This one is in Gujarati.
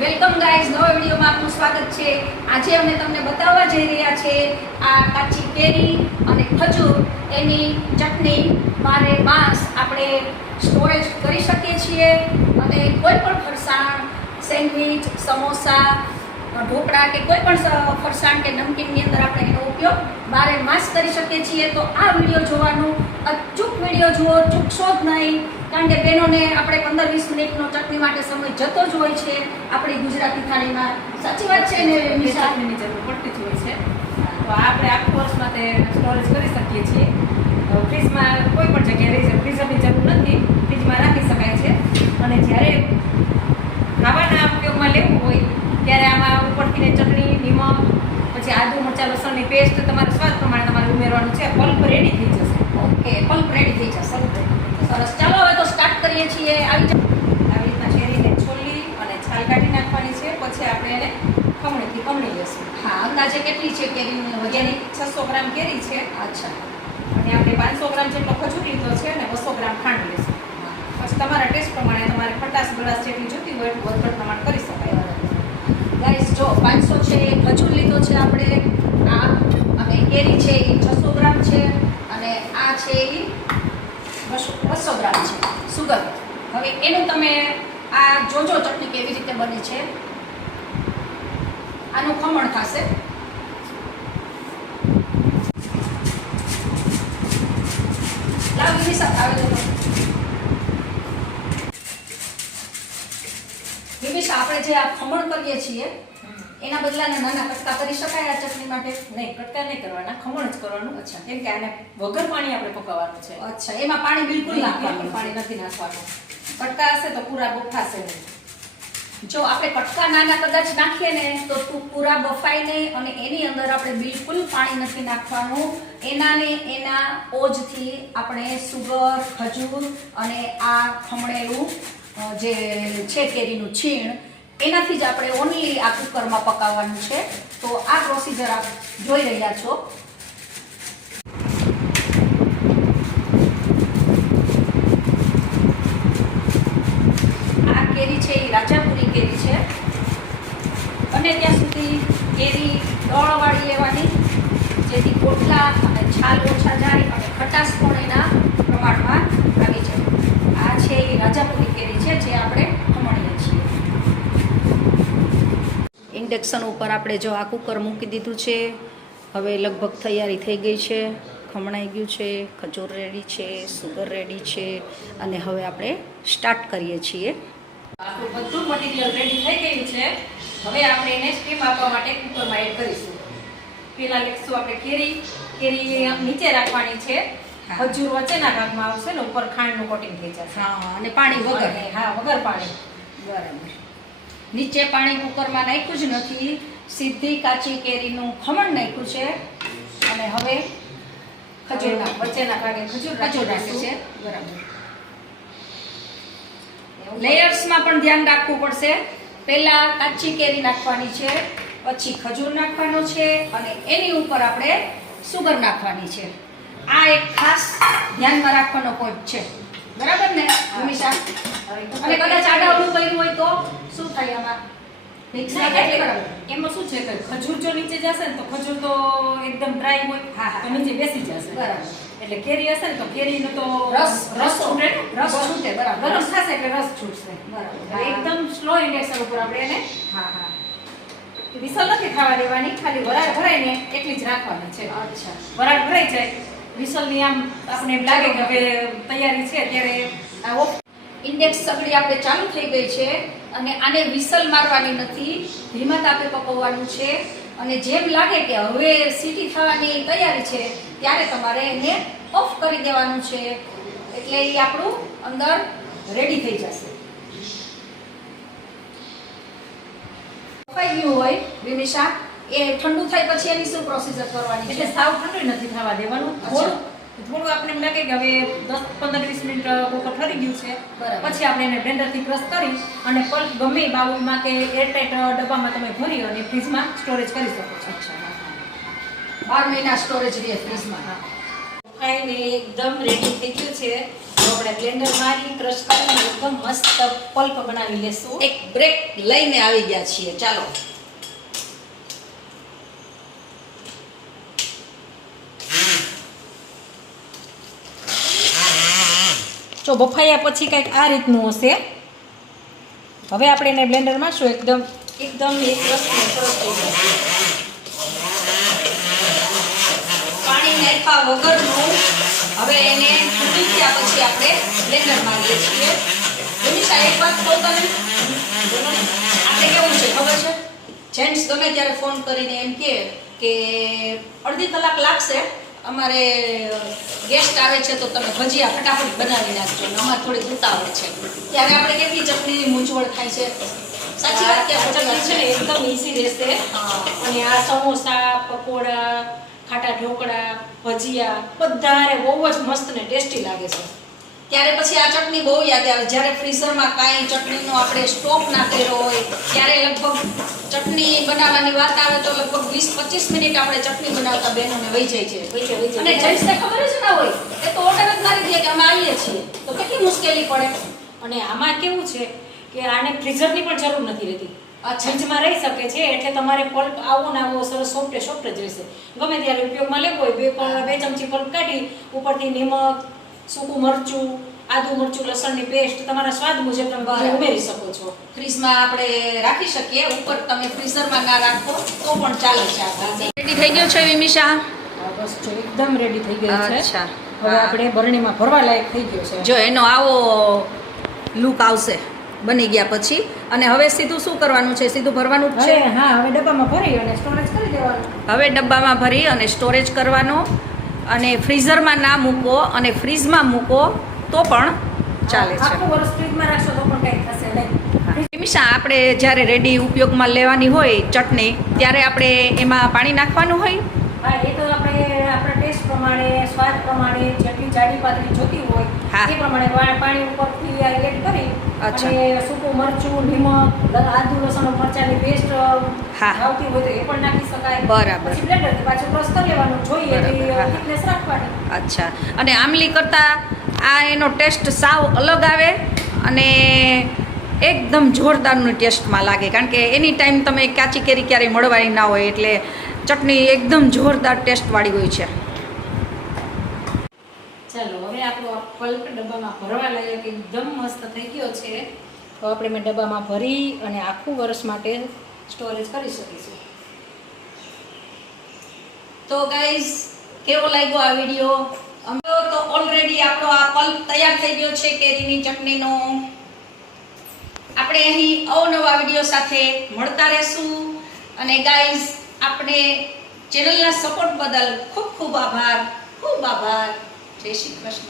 વેલકમ ગાઈઝ, નવા વિડીયોમાં આપનું સ્વાગત છે। આજે અમે તમને બતાવવા જઈ રહ્યા છે આ કાચી કેરી અને ખજૂર એની ચટણી બારે માસ આપણે સ્ટોરેજ કરી શકીએ છીએ અને કોઈ પણ ફરસાણ, સેન્ડવિચ, સમોસા, ઢોકળા કે કોઈ પણ ફરસાણ કે નમકીનની અંદર આપણે એનો ઉપયોગ બારે માસ કરી શકીએ છીએ। તો આ વિડીયો જોવાનું, અચૂક વિડીયો જુઓ, ચૂકશો જ નહીં, કારણ કે બહેનોને આપણે 15-20 મિનિટનો ચટણી માટે સમય જતો જ હોય છે આપણી ગુજરાતી થાળીમાં। સાચી વાત છે ને? ચટણીની જરૂર પડતી જ હોય છે, તો આપણે આખું વર્ષ માટે સ્ટોરેજ કરી શકીએ છીએ। ફ્રીજમાં કોઈ પણ જગ્યાએ ફ્રીઝરની જરૂર નથી, ફ્રીજમાં રાખી શકાય છે। અને જ્યારે ખાવાના ઉપયોગમાં લેવું હોય ત્યારે આમાં ઉપરથી ચટણી, નિમક, પછી આદુ, મરચાં, લસણની પેસ્ટ તમારા સ્વાદ પ્રમાણે તમારે ઉમેરવાનું છે। પલ્પ રેડી થઈ જશે। ઓકે, પલ્પ રેડી થઈ જશે। સરસ, ચાલો હવે તો સ્ટાર્ટ કરીએ છીએ। આવી રીતના શેરીને છોલી અને છાલ કાઢી નાખવાની છે, પછી આપણે એને ખમણીથી ખમણી લેશું। હા, અંદાજે કેટલી છે કેરીનું વજન? 600 ગ્રામ કેરી છે। અચ્છા, અને આપણે 500 ગ્રામ જેટલો ખજૂર લીધો છે અને 200 ગ્રામ ખાંડ લેશું। પછી તમારા ટેસ્ટ પ્રમાણે તમારે ખટાશ ગળાશ જેટલી જોતી હોય એટલું વધઘટ પ્રમાણ કરી શકાય। ગાઈસ જો 500 છે એ ખજૂર લીધો છે આપણે, આ અને કેરી છે એ 600 ગ્રામ છે અને આ છે એ 200 ગ્રામ છે સુગર। હવે એનું તમે આ જોજો ચટણી કેવી રીતે બને છે। આનું ખમણ થશે। લાવ વિનિશા, આવે તો વિનિશા, આપણે જે આ ખમણ કરીએ છીએ એના બદલાના નાના કટકા કરી શકાય આ ચટણી માટે? નહીં, કટકા નહીં કરવાના, ખમણ જ કરવાનું। અચ્છા, કેમ કે આને વગર પાણી આપણે પકાવવાનું છે। અચ્છા, એમાં પાણી બિલકુલ નાખવાનું? પાણી નથી નાખવાનું। કટકા હશે તો પૂરા બફાશે નહીં। જો આપણે કટકા નાના કદાચ નાખીએ ને તો પૂરા બફાય નહીં, અને એની અંદર આપણે બિલકુલ પાણી નથી નાખવાનું। એના ઓજથી આપણે સુગર, ખજૂર અને આ ખમણેલું જે છે કેરીનું છીણ, એનાથી જ આપણે ઓનલી આ કુકરમાં પકાવવાનું છે। તો આ પ્રોસીજર આપ જોઈ રહ્યા છો। આ કેરી છે એ રાજાપુરી કેરી છે, અને ત્યાં સુધી કેરી દળવાળી લેવાની જેથી કોટલા અને છાલ ઓછા જાય અને ખટાશ પણ એના પ્રમાણમાં આવી જાય। આ છે એ રાજાપુરી કેરી છે જે આપણે ખમણીએ છીએ। ઇન્ડક્શન ઉપર આપણે જો આ કુકર મૂકી દીધું છે, હવે લગભગ તૈયારી થઈ ગઈ છે। ખમણાઈ ગયું છે, ખજૂર રેડી છે, સુગર રેડી છે, અને હવે આપણે સ્ટાર્ટ કરીએ છીએ। આપણું બધું મટીરિયલ રેડી થઈ ગયું છે। હવે આપણે એને સ્ટીમ આપવા માટે કુકરમાં એડ કરીશું। પહેલા લેશું આપણે કેરી નીચે રાખવાની છે, ખજૂર વચ્ચેના ભાગમાં આવશે ને ઉપર ખાંડનું કોટિંગ થઈ જશે। હા, અને પાણી વગર? હા, વગર પાણી। બરાબર, નીચે પાણી કુકરમાં નાખ્યું જ નથી, સીધી કાચી કેરીનું ખમણ નાખ્યું છે, અને હવે ખજૂર વચ્ચેના ભાગે ખજૂર નાખે છે। બરાબર, લેયર્સમાં પણ ધ્યાન રાખવું પડશે। પહેલા કાચી કેરી નાખવાની છે, પછી ખજૂર નાખવાનો છે, અને એની ઉપર આપણે સુગર નાખવાની છે। આ એક ખાસ ધ્યાનમાં રાખવાનો પોઈન્ટ છે, બરાબર ને નિમિષા? અને કદાચ આડાવડું કર્યું હોય તો શું થાય આમાં? એમાં શું છે કે ખજૂર જો નીચે જશે ને તો ખજૂર તો એકદમ ડ્રાય હોય, તો નીચે બેસી જશે। બરાબર, એટલે કેરી હશે ને તો કેરીનો તો રસ છૂટે ને, રસ છૂટે। બરાબર, ગરમ થશે એટલે રસ છૂટશે। બરાબર, એકદમ સ્લો ઇન્ડક્શન ઉપર આપણે એને હા, વિસલ નથી થવા દેવાની, ખાલી વરાળ ભરાઈને એટલી જ રાખવાની છે। અચ્છા, વરાળ ભરાઈ જાય, વિસલની આમ આપણે એમ લાગે કે હવે તૈયારી છે ત્યારે આ ઓફ ઇન્ડેક્સ સગડી આપણે ચાલુ થઈ ગઈ છે, અને આને વિસલ મારવાની નથી, ધીમા તાપે પકવવાનું છે। અને જેમ લાગે કે હવે સીટી થવાની તૈયારી છે ત્યારે તમારે એને ઓફ કરી દેવાનું છે, એટલે એ આપણું અંદર રેડી થઈ જશે। બફાઈ ગયું હોય વિનિશા, એ ઠંડુ થાય પછી એની શું પ્રોસીજર કરવાની છે? એટલે સાવ ઠંડુ નથી થવા દેવાનું, થોડું આપણે એમ લાગે કે હવે 10-15-20 મિનિટ કુકર ઠરી ગયું છે, પછી આપણે એને બ્લેન્ડરથી ક્રશ કરી અને પલ્પ ગમે બાઉલમાં કે એરટાઈટ ડબ્બામાં તમે ભરી અને ફ્રીજમાં સ્ટોરેજ કરી શકો છો। અચ્છા, 12 મહિના સ્ટોરેજ રહે ફ્રીજમાં? ખાઈને એકદમ રેડી થઈ ગયું છે। આપણે બ્લેન્ડર મારી ક્રશ કરીને એકદમ મસ્ત પલ્પ બનાવી લેશું. એક બ્રેક લઈને આવી ગયા છીએ. ચાલો જો બફાયા પછી કંઈક આ રીતનું હશે. હવે આપણે એને બ્લેન્ડરમાં શું એકદમ એક રસ સરસ થઈ જશે. પાણી નાખ્યા વગરનું હવે એને ફૂટી ગયા પછી આપણે બ્લેન્ડર મારીએ છીએ. વિનિશા એક વાત કહું તને, આપણે કેવું છે ખબર છે, જેન્ટ્સ ગમે ત્યારે ફોન કરીને એમ કહે કે અડધી કલાક લાગશે, અમારે ગેસ્ટ આવે છે તો તમે ભજીયા ફટાફટ બનાવી નાખજો ને અમારે થોડી ઉતાવળ છે. ત્યારે આપણે કેટલી ચટણીની મૂંઝવણ થાય છે. સાચી વાત કે આ ચટણી છે ને એકદમ ઈઝી રહેશે. અને આ સમોસા, પકોડા, ખાટા ઢોકળા, ભજીયા બધાને બહુ જ મસ્ત ને ટેસ્ટી લાગે છે. ત્યારે પછી આ ચટણી બહુ યાદ આવે. જ્યારે ફ્રીઝરમાં કાંઈ ચટણીનો આપણે સ્ટોક ના કર્યો હોય ત્યારે લગભગ ચટણી બનાવવાની વાત આવે તો લગભગ 20-25 મિનિટ આપણે ચટણી બનાવતા બહેનોને વહી જાય છે. અને જેન્ટ્સને ખબર જ ના હોય, એ તો ઓર્ડર જ મારી દે કે અમે આવીએ છીએ, તો કેટલી મુશ્કેલી પડે. અને આમાં કેવું છે કે આને ફ્રીઝરની પણ જરૂર નથી રહેતી. ફ્રીજમાં રહી શકે છે એટલે તમારે પલ્પ આવો ને આવો સરસ સોફ્ટ જ રહેશે. ગમે ત્યારે ઉપયોગમાં લેવો હોય બે ચમચી પલ્પ કાઢી ઉપરથી નિમક, સૂકું મરચું, આદુ મરચું લસણની પેસ્ટ તમારા સ્વાદ મુજબ તમે ઉમેરી શકો છો. ફ્રીજમાં આપણે રાખી શકીએ, ઉપર તમે ફ્રીઝરમાં ના રાખો તો પણ ચાલે છે. રેડી થઈ ગયો છે વિમિશા? બસ જો એકદમ રેડી થઈ ગયો છે. અચ્છા, હવે આપણે બરણીમાં ભરવા લાયક થઈ ગયો છે. જો એનો આવો લુક આવશે બની ગયા પછી. અને હવે સીધું શું કરવાનું છે? સીધું ભરવાનું જ છે. હા, હવે ડબ્બામાં ભરી અને સ્ટોરેજ કરી દેવાનું. હવે ડબ્બામાં ભરી અને સ્ટોરેજ કરવાનો. અને ફ્રીઝરમાં ના મૂકો અને ફ્રીજમાં મૂકો તો પણ ચાલે છે. આખું વર્ષ ફ્રીજમાં રાખશો તો પણ કંઈ થશે નહીં. નિમિષા, આપણે જ્યારે રેડી ઉપયોગમાં લેવાની હોય ચટણી ત્યારે આપણે એમાં પાણી નાખવાનું હોય? હા, એ તો આપણે આપણા ટેસ્ટ પ્રમાણે, સ્વાદ પ્રમાણે જેટલી જાડી પાતળી જોતી હોય હા. એ પ્રમાણે પાણી ઉપરથી એડ કરી અચ્છા. અને સૂકું મરચું, નિમક, આદુ લસણ મરચાની પેસ્ટ હા. આવતી હોય તો એ પણ નાખી શકાય. બરાબર. પછી બ્લેન્ડરથી પાછું ક્રશ કરી લેવાનું, જોઈએ બરાબર. એટલી હા. થિકનેસ રાખવાની. અચ્છા. અને આમલી કરતાં આ એનો ટેસ્ટ સાવ અલગ આવે અને એકદમ જોરદારનો ટેસ્ટમાં લાગે. કારણ કે એની ટાઈમ તમે કાચી કેરી ક્યારેય મળવાની ના હોય એટલે ચટણી એકદમ જોરદાર ટેસ્ટવાળી હોય છે. ચાલો, હવે આપણો પલ્પ ડબ્બામાં ભરવા લાયક એકદમ મસ્ત થઈ ગયો છે. તો આપણે મેં ડબ્બામાં ભરી અને આખું વર્ષ માટે સ્ટોરેજ કરી શકીશું. તો ગાઈઝ, કેવો લાગ્યો આ વિડીયો? અમે તો ઓલરેડી આપણો આ પલ્પ તૈયાર થઈ ગયો છે કેરીની ચટણીનો. આપણે અહીં અવનવા વિડીયો સાથે મળતા રહેશું. અને ગાઈઝ, આપણે ચેનલના સપોર્ટ બદલ ખૂબ ખૂબ આભાર. જય શ્રી કૃષ્ણ.